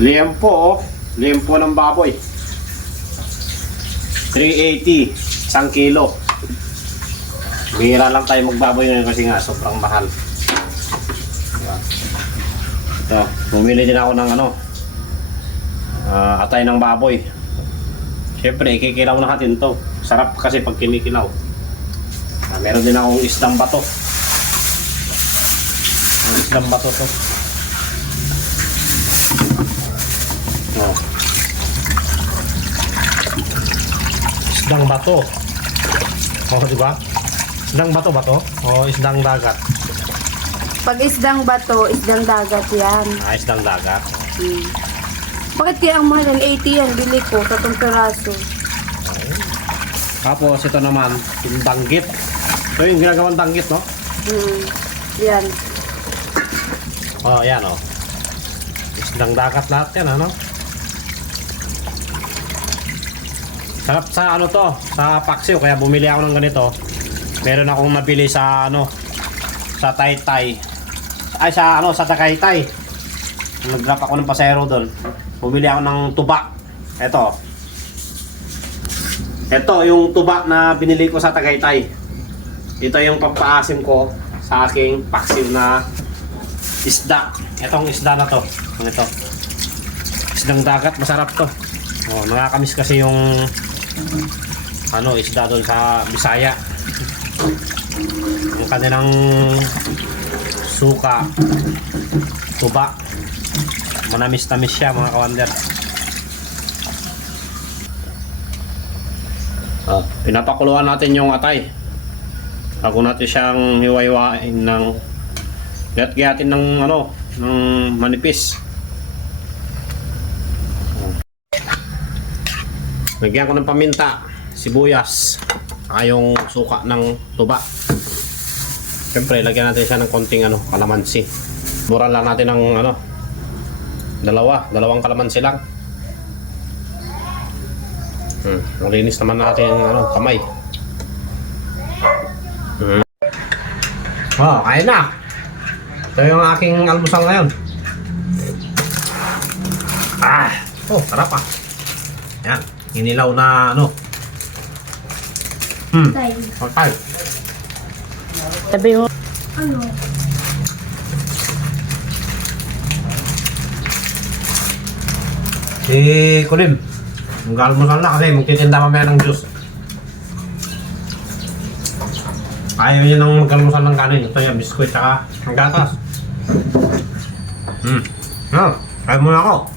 Liempo, oh. Liempo ng baboy. 380, 1 kilo. Bihira lang tayo magbaboy ngayon kasi nga sobrang mahal. Diba? Ito, bumili din ako ng atay ng baboy. Siyempre, ikikilaw natin to. Sarap kasi pag kinikilaw. Meron din akong isdang bato. Isdang bato to. Oh. Isdang bato. Oh, diba? Isdang bato ba to? O isdang dagat? Pag isdang bato, isdang dagat yan. Isdang dagat. Bakit kaya ang mahal yan? 80 yan, bili ko, 3 peraso. Tapos ito naman, yung danggit. Ito yung ginagawang danggit, no? Yan. Oh, yan, oh. Isdang dagat lahat yan, ano? Sarap sa sa paksiw, kaya bumili ako ng ganito. Meron akong nabili sa sa Taytay. Ay sa sa Tagaytay. Nag-drop ako ng pasero doon. Bumili ako ng tuba. Ito yung tuba na binili ko sa Tagaytay. Ito yung pampaasim ko sa aking paksiw na isda. Itong isda na to. Ito. Isdang dagat, masarap to. Oh, nakakamiss kasi yung isda doon sa Bisaya. Yung kanilang suka, tuba, manamis-tamis siya mga kawander. Pinapakuluan natin yung atay bago natin siyang hiwa-hiwain ng gat-gatin ng ng manipis. Lagyan ko ng paminta, sibuyas, yung suka ng tuba. Siyempre, lagyan natin siya ng konting kalamansi. Buran lang natin ng dalawang kalamansi lang. Malinis naman natin yung kamay. Oh, kain na. Ito yung aking almusal ngayon. Sarap ah. Yan, inilaw na okay. Tabi mo. Si Kulim, mag-almusal na kasi magtitinda mamaya ng juice. Ayaw niya nang mag-almusal ng kanin. Ito yung biskuit saka ang gatas. Kaya muna ako.